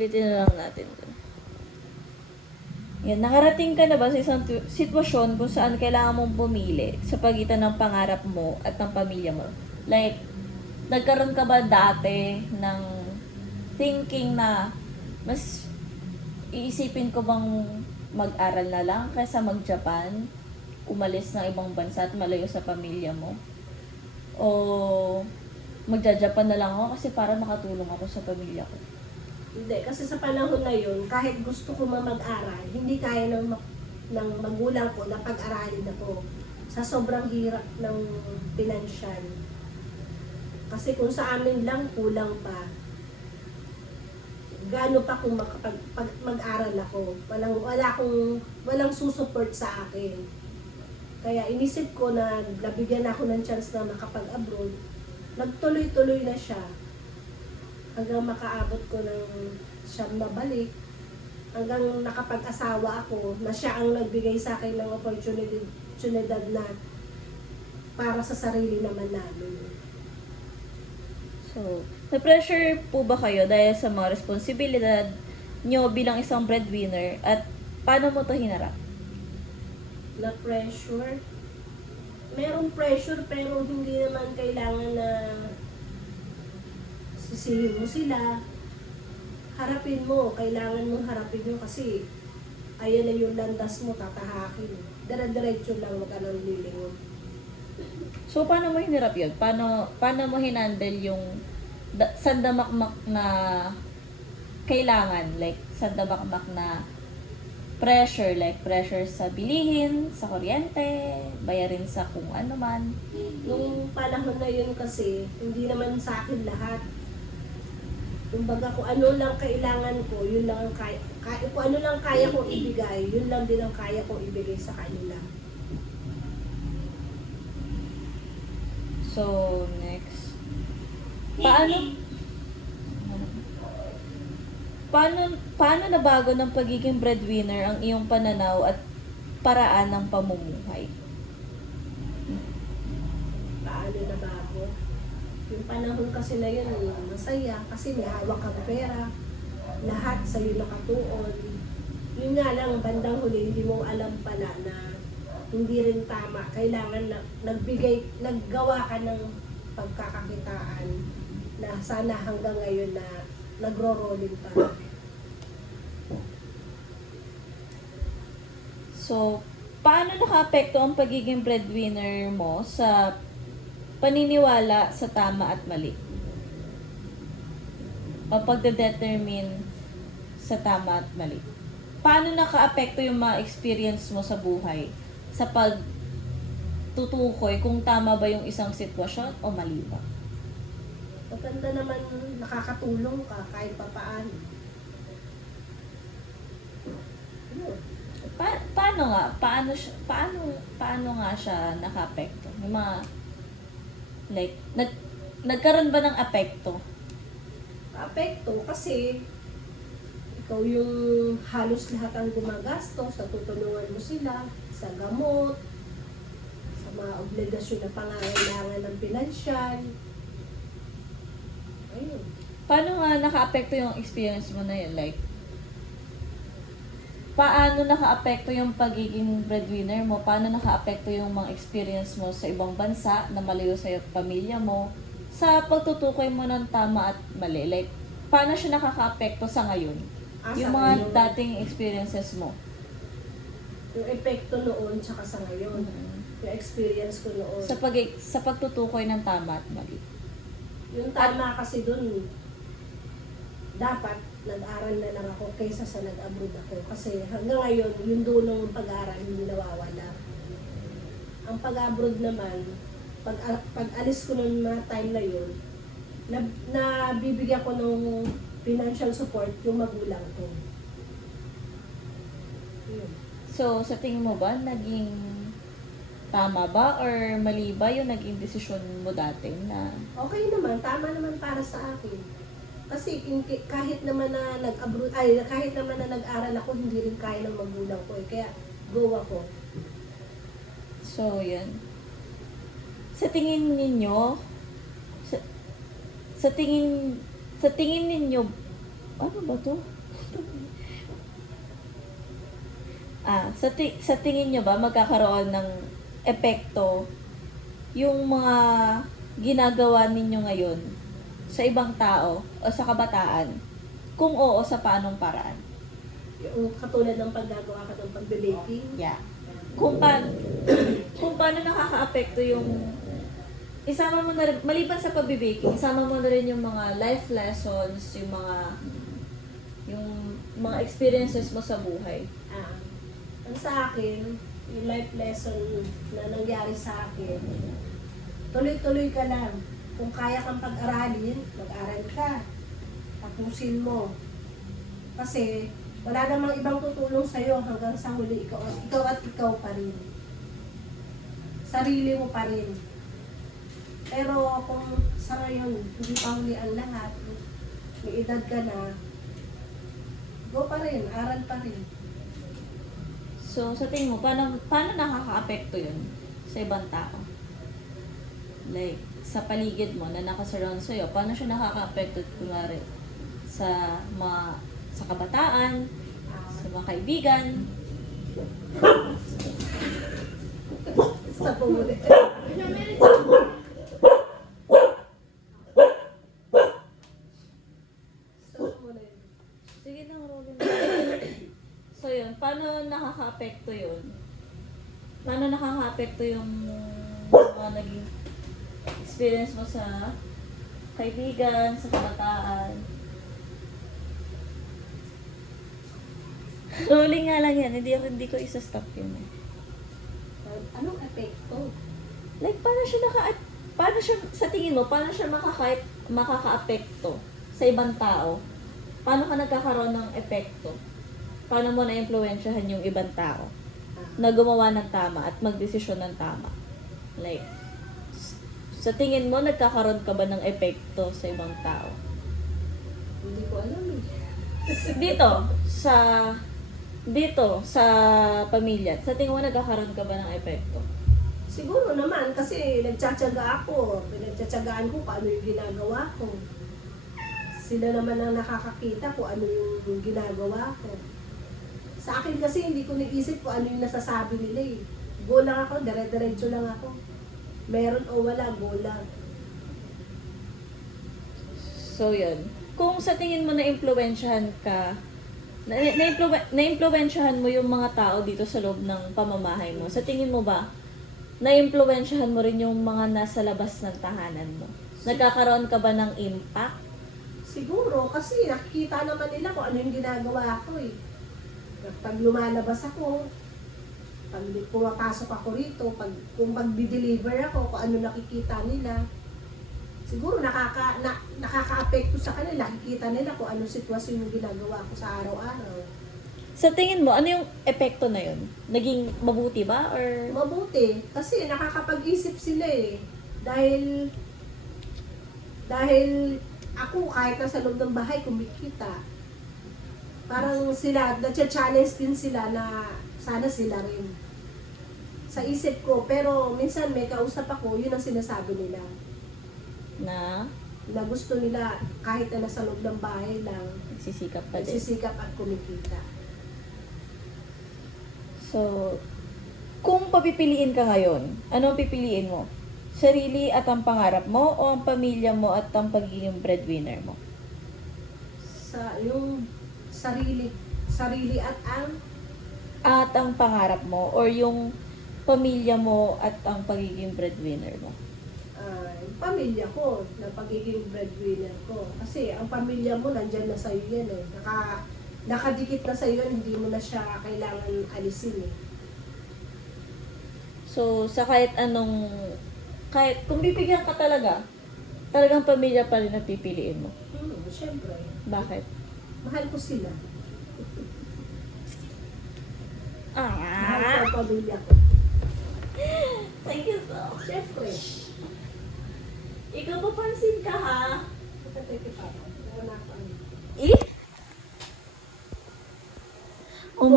ulitin na lang natin to. Yan, nakarating ka na ba sa isang sitwasyon kung saan kailangan mong pumili sa pagitan ng pangarap mo at ng pamilya mo? Like, nagkaroon ka ba dati ng thinking na mas iisipin ko bang mag-aral na lang kaysa mag-Japan, umalis ng ibang bansa at malayo sa pamilya mo? O magja-Japan na lang ako kasi para makatulong ako sa pamilya ko? Hindi, kasi sa panahon na yun, kahit gusto ko mag-aral, hindi kaya ng magulang ko na pag-aralin ako sa sobrang hirap ng pinansyal. Kasi kung sa amin lang, kulang pa. Gaano pa kung mag-aral ako. Walang susuport sa akin. Kaya inisip ko na nabigyan ako ng chance na makapag-abroad. Nagtuloy-tuloy na siya. Hanggang makaabot ko ng siyam na balik. Hanggang nakapag-asawa ako na siya ang nagbigay sa akin ng oportunidad na para sa sarili naman namin. So, na-pressure po ba kayo dahil sa mga responsibilidad nyo bilang isang breadwinner at paano mo to hinarap? Na pressure? Merong pressure pero hindi naman kailangan na sisihin mo sila. Harapin mo, kailangan mong harapin mo kasi ayan na yung landas mo, tatahakin. Dire-diretso lang, wag ka nang lilingon. So, paano mo hinarap yun? Paano mo hinandle yung sandamakmak na kailangan? Like, sandamakmak na pressure, like pressure sa bilihin, sa kuryente, bayarin sa kung ano man. Nung panahon na yun kasi, hindi naman sa akin lahat. Kumbaga kung ano lang kailangan ko, yun lang ang kung ano lang kaya kong ibigay, yun lang din ang kaya kong ibigay sa kanila. So, next. Paano nabago ng pagiging breadwinner ang iyong pananaw at paraan ng pamumuhay? Paano na bago? Yung panahon kasi na yun, masaya kasi may hawak kang pera, lahat sa'yo nakatuon. Yun nga lang, bandang huli, hindi mo alam pala na hindi rin tama. Kailangan na naggawa ka ng pagkakakitaan na sana hanggang ngayon na nagro-rolling pa. So, paano nakaapekto ang pagiging breadwinner mo sa paniniwala sa tama at mali? O pagde-determine sa tama at mali? Paano nakaapekto yung mga experience mo sa buhay sa pagtutukoy kung tama ba yung isang sitwasyon o mali ba? Maganda naman nakakatulong ka kahit papaano. Yun. Paano nga siya nakaapekto? Yung mga like nagkaroon ba ng apekto? Apekto kasi ikaw yung halos lahat ang gumagastos, natutulungan mo sila sa gamot, sa mga obligasyon na pangangailangan ng pinansyal. Ayun. Paano nga nakaapekto yung experience mo na yun? Like, paano nakaapekto yung pagiging breadwinner mo? Paano nakaapekto yung mga experience mo sa ibang bansa na malayo sa pamilya mo sa pagtutukoy mo ng tama at mali? Like, paano siya nakakaapekto sa ngayon? Yung mga ngayon, dating experiences mo. yung epekto noon tsaka sa ngayon. Yung experience ko noon. Sa pagtutukoy ng tama at mali. Yung tama kasi dun, dapat nag-aral na lang ako kaysa sa nag-abroad ako. Kasi hanggang ngayon, yung dulong ng pag-aaral hindi nawawala. Ang pag-abroad naman, pag alis ko ng mga time na yun, nabibigyan ko ng financial support yung magulang ko. Yun. So, sa tingin mo ba, naging tama ba or mali ba yung naging desisyon mo dati na Okay naman, tama naman para sa akin. Kasi kahit naman na kahit naman na nag-aral ako, hindi rin kaya ng magulang ko eh. Kaya go ako. so, yan. Sa tingin ninyo, sa tingin ninyo Ano ba to? Sa tingin nyo ba magkakaroon ng epekto yung mga ginagawa ninyo ngayon sa ibang tao o sa kabataan? Kung oo, sa paanong paraan? Yung katulad ng paggagawa ka ng pagbe-baking. Yeah. Kung paano nakaka-apekto yung isama mo na rin, maliban sa pagbe-baking, isama mo na rin yung mga life lessons, yung mga experiences mo sa buhay. Ang sa akin, yung life lesson na nangyari sa akin, tuloy-tuloy ka lang. Kung kaya kang pag-aralin, mag-aral ka. Tapusin mo. Kasi wala namang ibang tutulong sa'yo hanggang sa huli ikaw at ikaw pa rin. Sarili mo pa rin. Pero kung sa ngayon, hindi pa huli ang lahat, may edad ka na, go pa rin, aral pa rin. So, sa tingin mo, paano nakaka-apekto yun sa ibang tao? Like, sa paligid mo na nakasurround sa'yo, paano siya nakaka-apekto, kunwari, sa kabataan, sa mga kaibigan? Sa pumuli. Sige lang, rolling. So yun, paano nakaka-apekto yun? Paano nakaka-apekto yung mga naging experience mo sa kaibigan, sa kabataan? Rolling nga lang yan, hindi ko isa-stop yun eh. Anong epekto? Like, paano siya, sa tingin mo, paano siya makaka-apekto sa ibang tao? Paano ka nagkakaroon ng epekto? Paano mo na-impluwensyahan yung ibang tao na gumawa ng tama at magdesisyon ng tama? Like, sa tingin mo, nagkakaroon ka ba ng epekto sa ibang tao? Hindi ko alam eh. Dito, sa pamilya, sa tingin mo, nagkakaroon ka ba ng epekto? Siguro naman kasi nagtsatsaga ako. Pinagtsatsagaan ko kung ano yung ginagawa ko. Sila naman ang nakakakita kung ano yung ginagawa ko. Sa akin kasi hindi ko naisip kung ano yung nasasabi nila eh. Go lang ako, dire-diretso lang ako. Meron o wala, go lang. So, yun. Kung sa tingin mo na-impluwensyahan ka, na-impluwensyahan mo yung mga tao dito sa loob ng pamamahay mo, sa tingin mo ba, na-impluwensyahan mo rin yung mga nasa labas ng tahanan mo? Nagkakaroon ka ba ng impact? Siguro, kasi nakikita naman nila kung ano yung ginagawa ko eh. Pag lumalabas ako, pag pumapasok ako rito, kung magdi-deliver ako, kung ano nakikita nila, siguro nakaka-apekto sa kanila, nakikita nila kung anong sitwasyon yung ginagawa ko sa araw-araw. Sa tingin mo, ano yung epekto na yun? Naging mabuti ba? Or Mabuti, kasi nakakapag-isip sila eh. Dahil ako kahit nasa loob ng bahay kumikita. Parang sila, na-challenge din sila na sana sila rin. Sa isip ko, pero minsan may kausap ako, yun ang sinasabi nila. na Na gusto nila kahit na nasa loob ng bahay lang, nagsisikap pa din? sisikap at kumikita. So, kung papipiliin ka ngayon, ano ang pipiliin mo? Sarili at ang pangarap mo o ang pamilya mo at ang pagiging breadwinner mo? Sa yung sarili at ang At ang pangarap mo or yung pamilya mo at ang pagiging breadwinner mo? yung pamilya ko, na pagiging breadwinner ko. Kasi ang pamilya mo, nandyan na sa'yo yan eh. Nakadikit na sa'yo yan, hindi mo na siya kailangan alisin eh. So, sa kahit kung bibigyan ka talagang pamilya pa rin ang pipiliin mo. Siyempre. Bakit? Mahal ko sila. Mahal ko Ah! ang pamilya ko. Thank you so. Siyempre. Ikaw papansin ka ha? Patay kita pa. Wala na ako.